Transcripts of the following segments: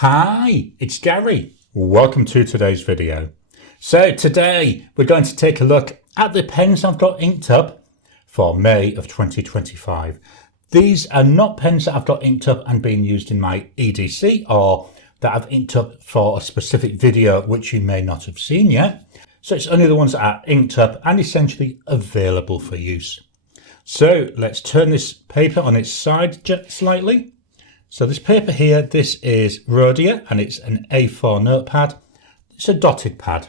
Hi, it's Gary. Welcome to today's video. So today we're going to take a look at the pens I've got inked up for May of 2025. These are not pens that I've got inked up and being used in my EDC or that I've inked up for a specific video which you may not have seen yet. So it's only the ones that are inked up and essentially available for use. So let's turn this paper on its side just slightly. So this paper here, this is Rhodia and it's an A4 notepad. It's a dotted pad.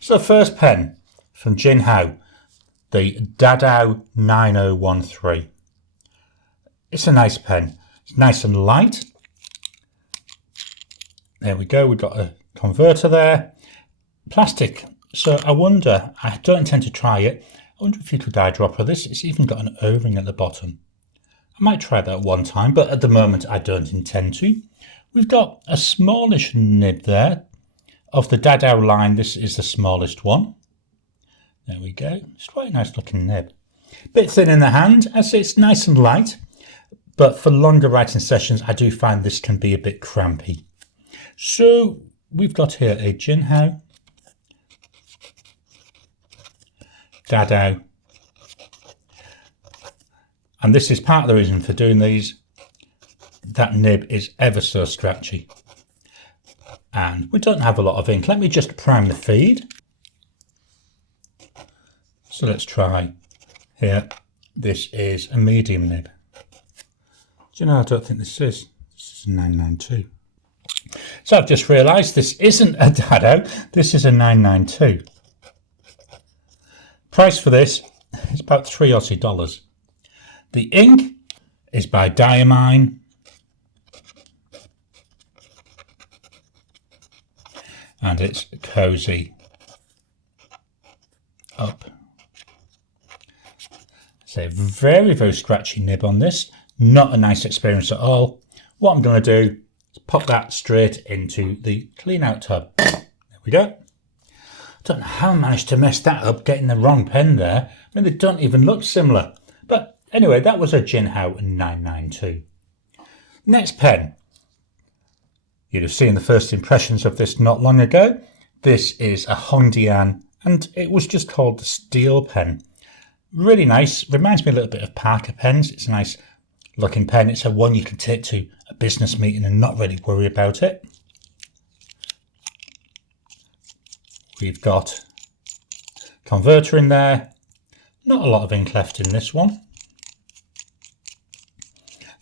So the first pen from Jinhao, the Dadao 9013. It's a nice pen. It's nice and light. There we go. We've got a converter there. Plastic. So I wonder, I don't intend to try it. I wonder if you could eyedropper this. It's even got an O-ring at the bottom. I might try that one time, but at the moment I don't intend to. We've got a smallish nib there. Of the Dadao line, this is the smallest one. There we go. It's quite a nice looking nib. Bit thin in the hand, as it's nice and light, but for longer writing sessions I do find this can be a bit crampy. So we've got here a Jinhao, Dadao, and this is part of the reason for doing these. That nib is ever so scratchy. And we don't have a lot of ink. Let me just prime the feed. So let's try here. This is a medium nib. Do you know, I don't think this is. This is a 992. So I've just realised this isn't a Dadao. This is a 992. Price for this is about $3 Aussie. The ink is by Diamine. And it's Cozy Up. It's a very, very scratchy nib on this. Not a nice experience at all. What I'm going to do is pop that straight into the clean out tub. There we go. I don't know how I managed to mess that up, getting the wrong pen there. I mean, they don't even look similar. But anyway, that was a Jinhao 992. Next pen. You'd have seen the first impressions of this not long ago. This is a Hongdian and it was just called the Steel pen. Really nice. Reminds me a little bit of Parker pens. It's a nice looking pen. It's a one you can take to a business meeting and not really worry about it. We've got converter in there. Not a lot of ink left in this one.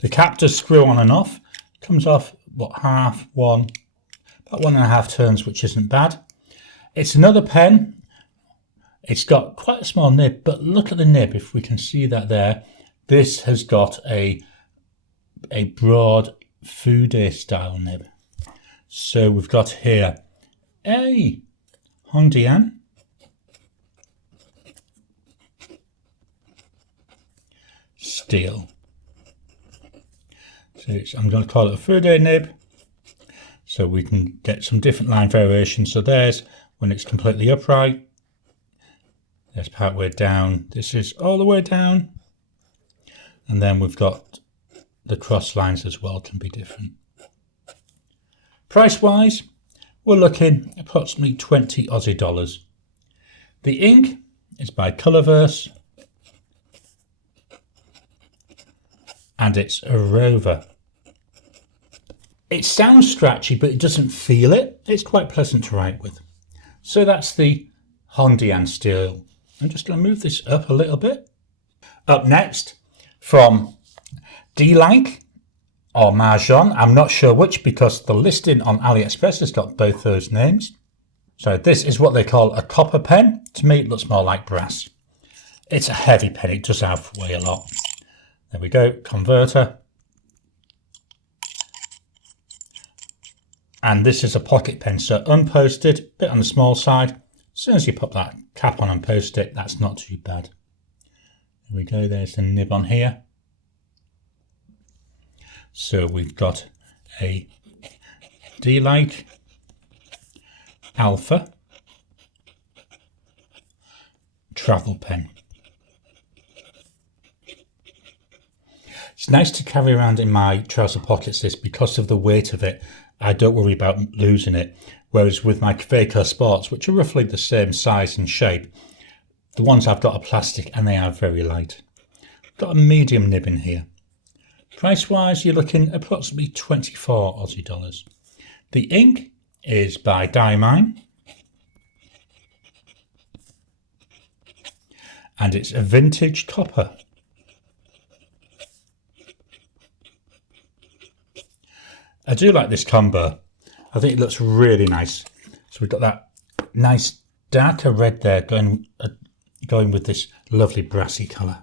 The cap does screw on and off. Comes off, what, about 1.5 turns, which isn't bad. It's another pen. It's got quite a small nib, but look at the nib, if we can see that there. This has got a broad Fude style nib. So we've got here a Hongdian, Steel. So I'm going to call it a Fude nib, so we can get some different line variations. So there's when it's completely upright. There's part way down. This is all the way down. And then we've got the cross lines as well, can be different. Price wise, we're looking approximately $20 Aussie. The ink is by Colorverse. And it's a Rover. It sounds scratchy, but it doesn't feel it. It's quite pleasant to write with. So that's the Hongdian Steel. I'm just going to move this up a little bit. Up next, from Dank or Mahon, I'm not sure which because the listing on AliExpress has got both those names. So this is what they call a copper pen. To me, it looks more like brass. It's a heavy pen. It does outweigh a lot. There we go, converter. And this is a pocket pen, so unposted, bit on the small side. As soon as you pop that cap on and post it, that's not too bad. There we go, there's the nib on here. So we've got a Dank Alpha travel pen. It's nice to carry around in my trouser pockets this because of the weight of it. I don't worry about losing it. Whereas with my Eco Sports, which are roughly the same size and shape, the ones I've got are plastic and they are very light. Got a medium nib in here. Price wise, you're looking approximately 24 Aussie dollars. The ink is by Diamine, and it's a vintage copper. I do like this combo. I think it looks really nice. So we've got that nice darker red there going with this lovely brassy colour.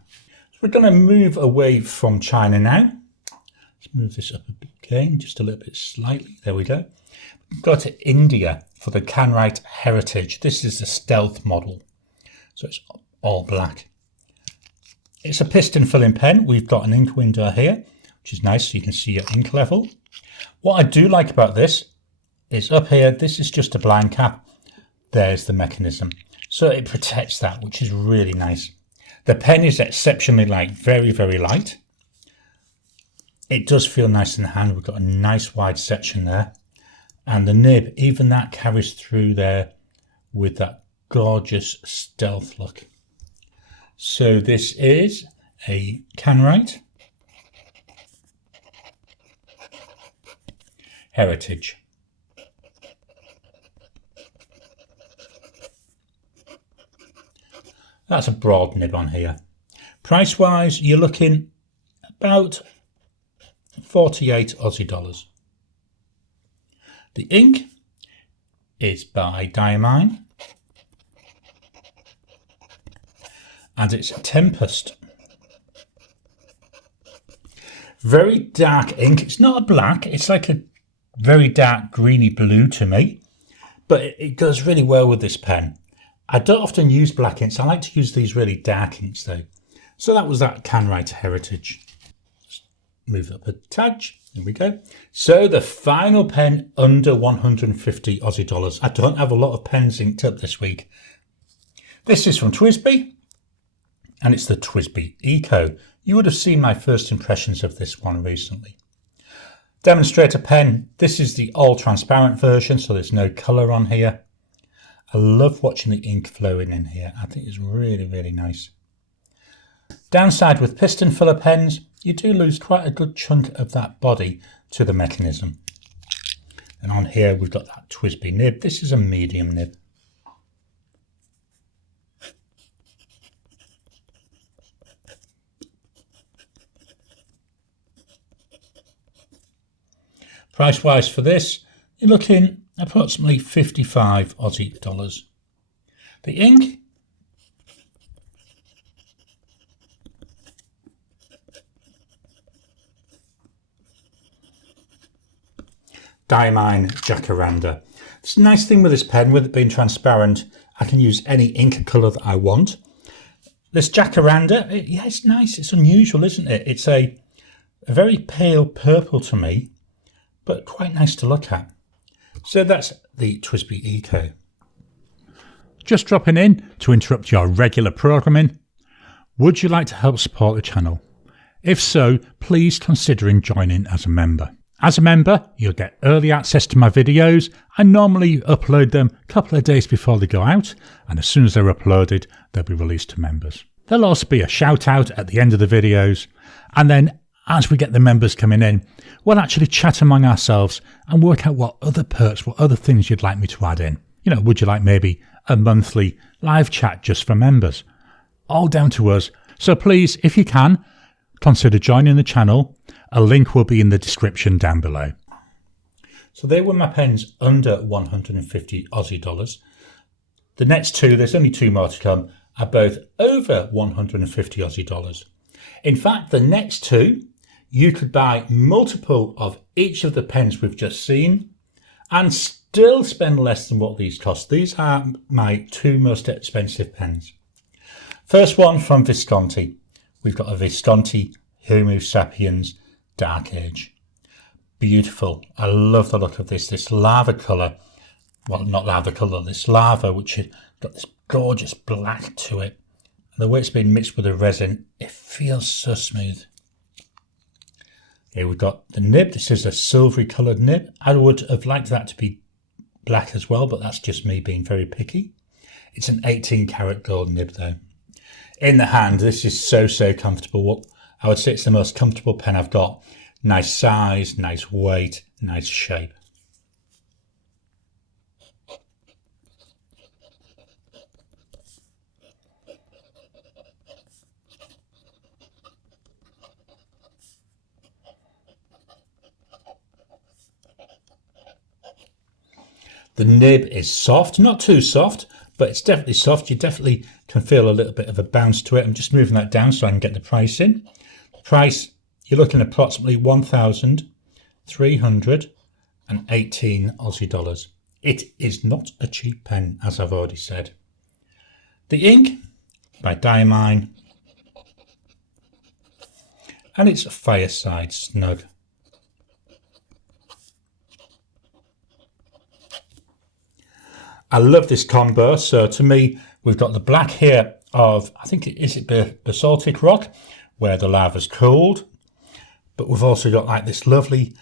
So we're going to move away from China now. Let's move this up again, just a little bit slightly. There we go. We've got to India for the Canrite Heritage. This is the stealth model. So it's all black. It's a piston filling pen. We've got an ink window here, which is nice so you can see your ink level. What I do like about this is up here, this is just a blind cap. There's the mechanism. So it protects that, which is really nice. The pen is exceptionally light, very, very light. It does feel nice in the hand. We've got a nice wide section there. And the nib, even that carries through there with that gorgeous stealth look. So this is a Canrite Heritage. That's a broad nib on here. Price wise, you're looking about 48 Aussie dollars. The ink is by Diamine, and it's Tempest. Very dark ink. It's not a black, it's like a very dark greeny blue to me, but it goes really well with this pen. I don't often use black inks. I like to use these really dark inks though. So that was that Canrite Heritage. Just move up a touch. There we go. So the final pen under 150 Aussie dollars. I don't have a lot of pens inked up this week. This is from Twsbi, and it's the Twsbi Eco. You would have seen my first impressions of this one recently. Demonstrator pen. This is the all transparent version, so there's no colour on here. I love watching the ink flowing in here. I think it's really, really nice. Downside with piston filler pens, you do lose quite a good chunk of that body to the mechanism. And on here we've got that Twsbi nib. This is a medium nib. Price wise for this, you're looking approximately 55 Aussie dollars. The ink Diamine Jacaranda. It's a nice thing with this pen, with it being transparent, I can use any ink colour that I want. This Jacaranda, yeah, it's nice. It's unusual, isn't it? It's a very pale purple to me, but quite nice to look at. So that's the Twsbi Eco. Just dropping in to interrupt your regular programming. Would you like to help support the channel? If so, please consider joining as a member. As a member, you'll get early access to my videos. I normally upload them a couple of days before they go out, and as soon as they're uploaded, they'll be released to members. There'll also be a shout out at the end of the videos, and then as we get the members coming in, we'll actually chat among ourselves and work out what other perks, what other things you'd like me to add in. You know, would you like maybe a monthly live chat just for members? All down to us. So please, if you can, consider joining the channel. A link will be in the description down below. So they were my pens under 150 Aussie dollars. The next two, there's only two more to come, are both over 150 Aussie dollars. In fact, the next two, you could buy multiple of each of the pens we've just seen and still spend less than what these cost. These are my two most expensive pens. First one from Visconti. We've got a Visconti Homo Sapiens Dark Age. Beautiful. I love the look of this lava colour. Well, not lava colour, this lava, which has got this gorgeous black to it. And the way it's been mixed with the resin, it feels so smooth. Here we've got the nib. This is a silvery coloured nib. I would have liked that to be black as well, but that's just me being very picky. It's an 18 karat gold nib though. In the hand, this is so comfortable. I would say it's the most comfortable pen I've got. Nice size, nice weight, nice shape. The nib is soft, not too soft, but it's definitely soft. You definitely can feel a little bit of a bounce to it. I'm just moving that down so I can get the price in. The price, you're looking at approximately 1,318 Aussie dollars. It is not a cheap pen, as I've already said. The ink by Diamine, and it's Fireside Snug. I love this combo. So to me, we've got the black here of, I think is it basaltic rock, where the lava's cooled. But we've also got like this lovely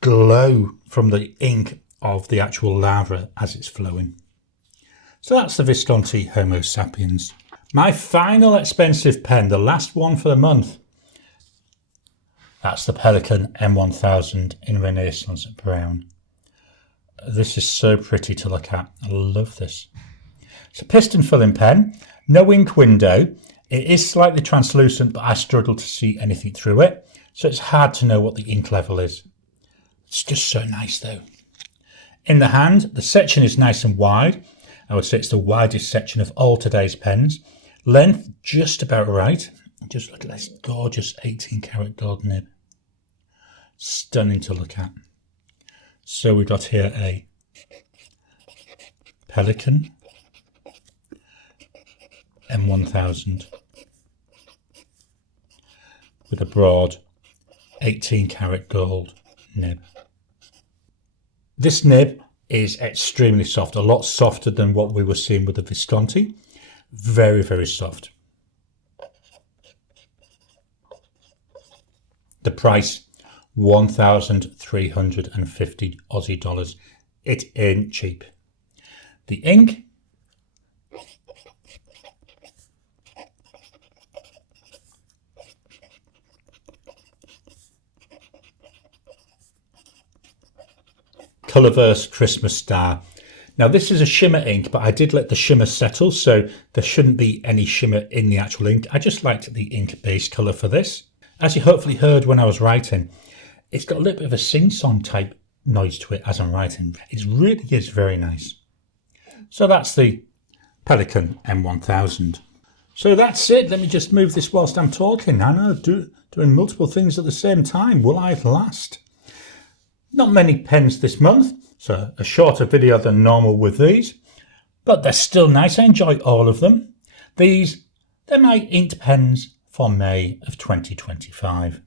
glow from the ink of the actual lava as it's flowing. So that's the Visconti Homo Sapiens. My final expensive pen, the last one for the month. That's the Pelikan M1000 in Renaissance Brown. This is so pretty to look at. I love this. It's a piston filling pen, no ink window. It is slightly translucent, but I struggle to see anything through it. So it's hard to know what the ink level is. It's just so nice though. In the hand, the section is nice and wide. I would say it's the widest section of all today's pens. Length, just about right. Just look at this gorgeous 18 karat gold nib. Stunning to look at. So we've got here a Pelikan M1000 with a broad 18 karat gold nib. This nib is extremely soft, a lot softer than what we were seeing with the Visconti. Very soft. The price, 1,350 Aussie dollars. It ain't cheap. The ink, Colourverse Christmas Star. Now this is a shimmer ink, but I did let the shimmer settle, so there shouldn't be any shimmer in the actual ink. I just liked the ink base colour for this. As you hopefully heard when I was writing, it's got a little bit of a sing-song type noise to it as I'm writing. It really is very nice. So that's the Pelikan M1000. So that's it. Let me just move this whilst I'm talking. I know, doing multiple things at the same time. Will I last? Not many pens this month, so a shorter video than normal with these. But they're still nice. I enjoy all of them. They're my inked pens for May of 2025.